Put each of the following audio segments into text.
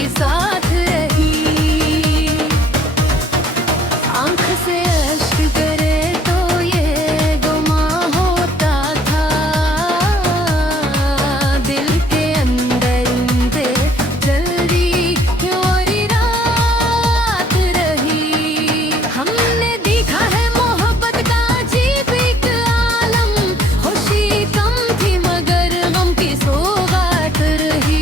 भी साथ रही। आंख से अश्क करे तो ये गुमां होता था, दिल के अंदर उनसे जल्दी और रात रही। हमने देखा है मोहब्बत का अजीब एक आलम, खुशी कम थी मगर गम की सौगात रही।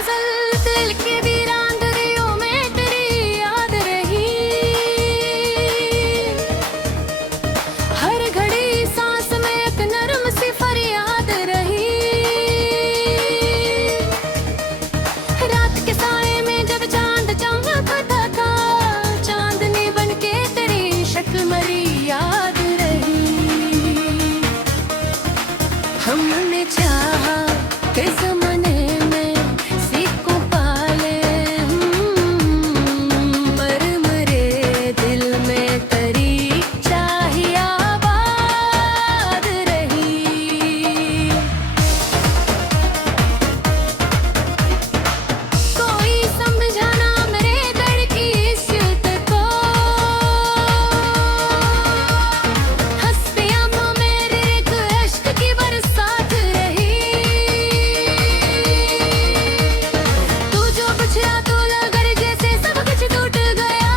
गजल दिल के वीरांदरियों में तेरी याद रही, हर घड़ी सांस में एक नरम सी फरियाद रही। रात के साए में जब चांद चमकता था, चांदनी बनके तेरी शक्ल मरी याद रही। हमने चाहा कि ज़माने में सिक्कों पाले, पर मरे दिल में तेरी चाही आबाद रही। कोई समझा ना मेरे दर्द की इज्जत को, हंसती आंखों मेरे एक इश्क की बरसात रही। तू जो पूछा तो लगा जैसे सब कुछ टूट गया,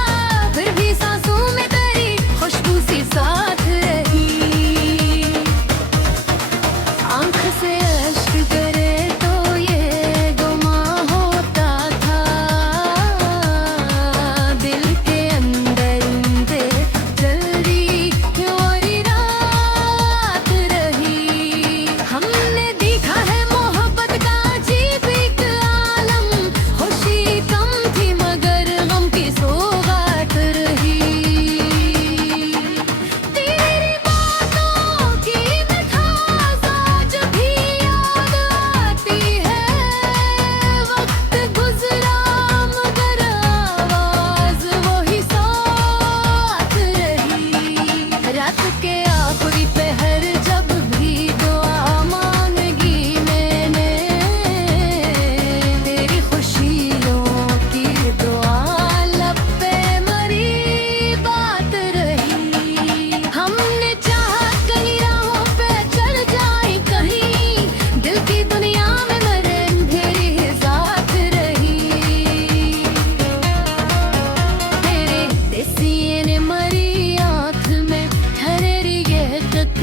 फिर भी सांसों में तेरी खुशबू सी साथ रही। आंख से अश्क गिरे तो ये गुमां होता था, दिल के अंदर जल्दी क्यों रात रही। हमने देखा है मोहब्बत का अजीब एक आलम, खुशी कम थी मगर गम की सौगात रही। तेरी बातों की मिठास आज भी याद आती है, वक्त गुजरा मगर आवाज वही साथ रही। रात के आखिरी पहर जब भी दुआ मांगी मैंने, तेरी खुशियों की दुआ लब पे मरी बात रही। हमने चाहा कहीं राहों पे चल जाए कहीं, दिल की दुनिया में मरे तेरी साथ रही। तेरे देसी ने मरी आँख में ठहरी ये तक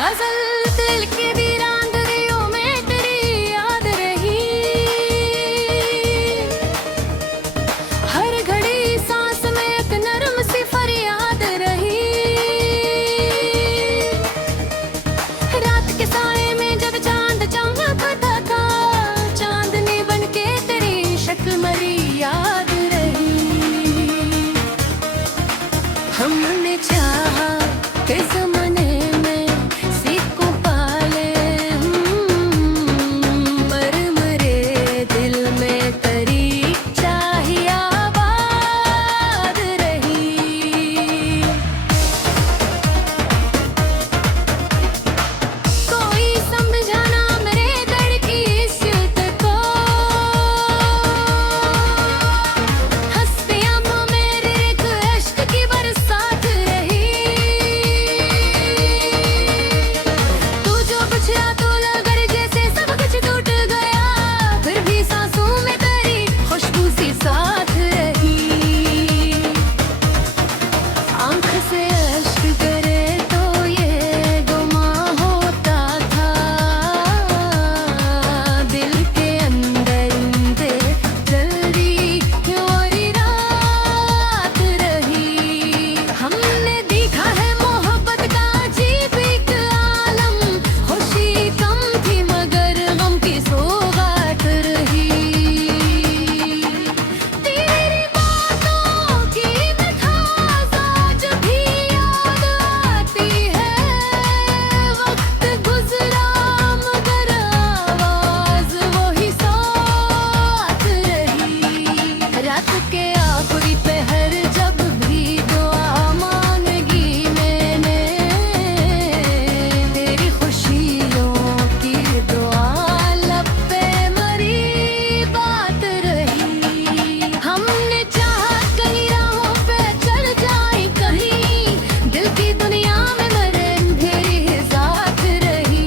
गजल दिल के वीरांदरियों में तेरी याद रही, हर घड़ी सांस में एक नरम सी फरियाद रही। रात के साए में जब चांद चमकता था, चांदनी बनके तेरी शक्ल मरी याद रही। हमने चाहा कि ज़माने में सिक्कों पाले, पर मेरे दिल में तेरी चाही आबाद रही। कोई समझा ना मेरे दर्द की इज्जत को, हंसते आंखों में एक अश्क की बरसात रही। तू जो बिछड़ा तो लगा जैसे सब कुछ टूट गया, फिर भी सांसों में तेरी खुशबू सी साथ रही। आंख से अश्क करे तो ये गुमां होता था, दिल के अंदर जल्दी और रात रही। हमने देखा है मोहब्बत का अजीब एक आलम, खुशी कम थी मगर गम की सौगात रही। तेरी बातों की मिठास आज भी याद आती है, वक्त गुजरा मगर आवाज वही साथ रही। रात के आखिरी पहर जब भी दुआ मांगी मैंने, तेरी खुशियों की दुआ लब पे मरी बात रही। हमने चाहा कहीं राहों पे चल जाए कहीं, दिल की दुनिया में मरे अंधेरी साथ रही।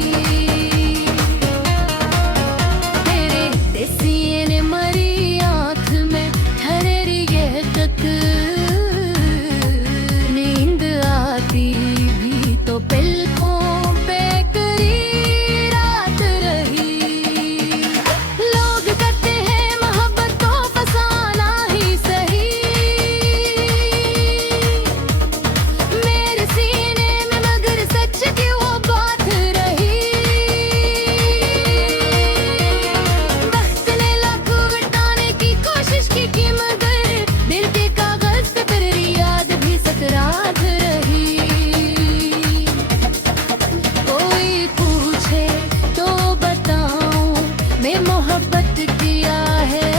तेरे देसिए ने मरी आँख में ठहरी ये तक, नींद आती भी तो पलकों पे करी रात रही। लोग कहते हैं मोहब्बत तो फसाना ही सही, मेरे सीने में मगर सच की वो बात रही। वक्त ने लाखों मिटाने की कोशिश की मगर दिल के कागज पे तेरी याद भी सकरात रही। कोई पूछे तो बताऊं मैं मोहब्बत किया है,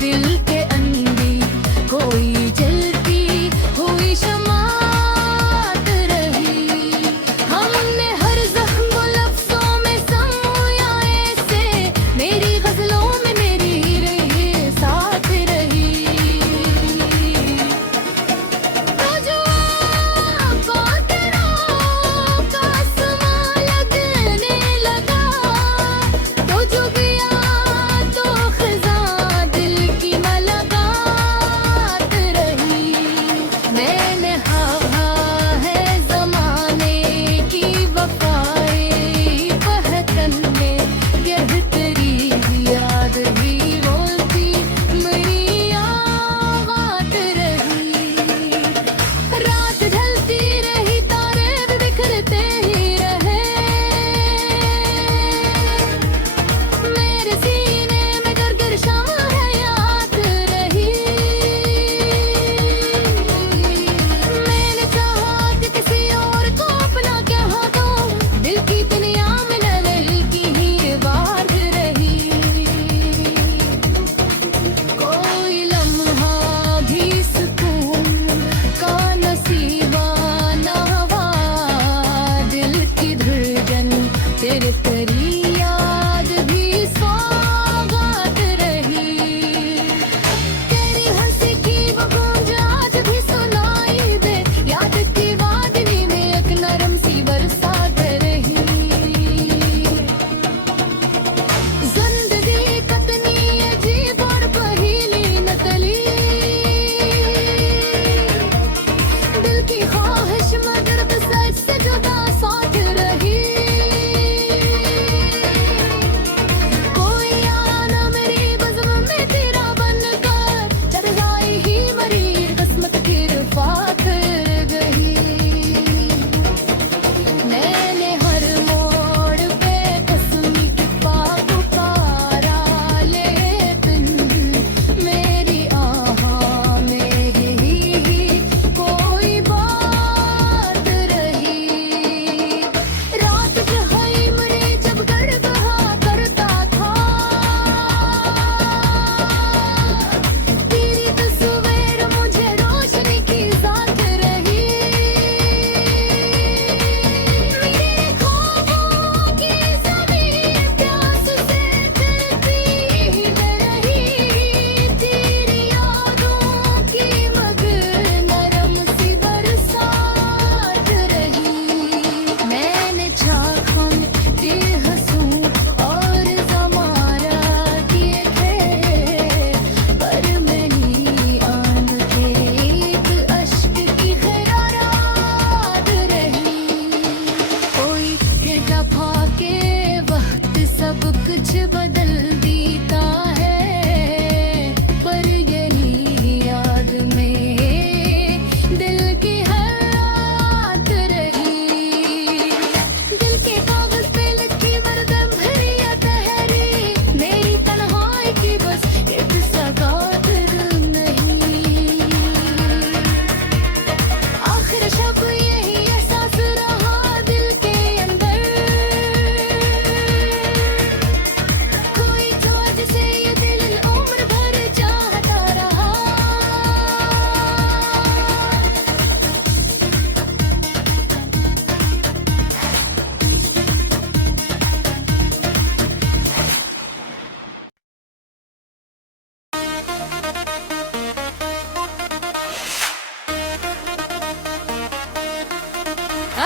दिल के अंदर कोई जलती हुई शमात रही। हमने हर जख्म लफ्जों में समूया ऐसे, मेरी गजलों में मेरी रही साथ रही। तो जो आपको तेरा आसमां लगने लगा, तो जो गया तो खज़ां दिल की मुलाकात रही। मैंने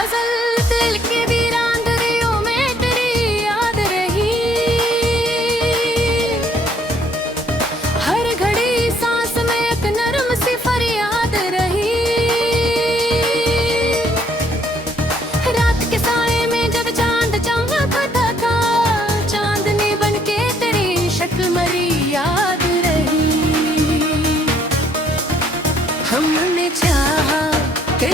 गजल दिल की वीरांगनाओं में तेरी याद रही। हर घड़ी सांस में एक नरम सी फरियाद रही। रात के साए में जब चांद चमकता था, चांदनी बनके तेरी शक्ल मरी याद रही। हमने चाहा कि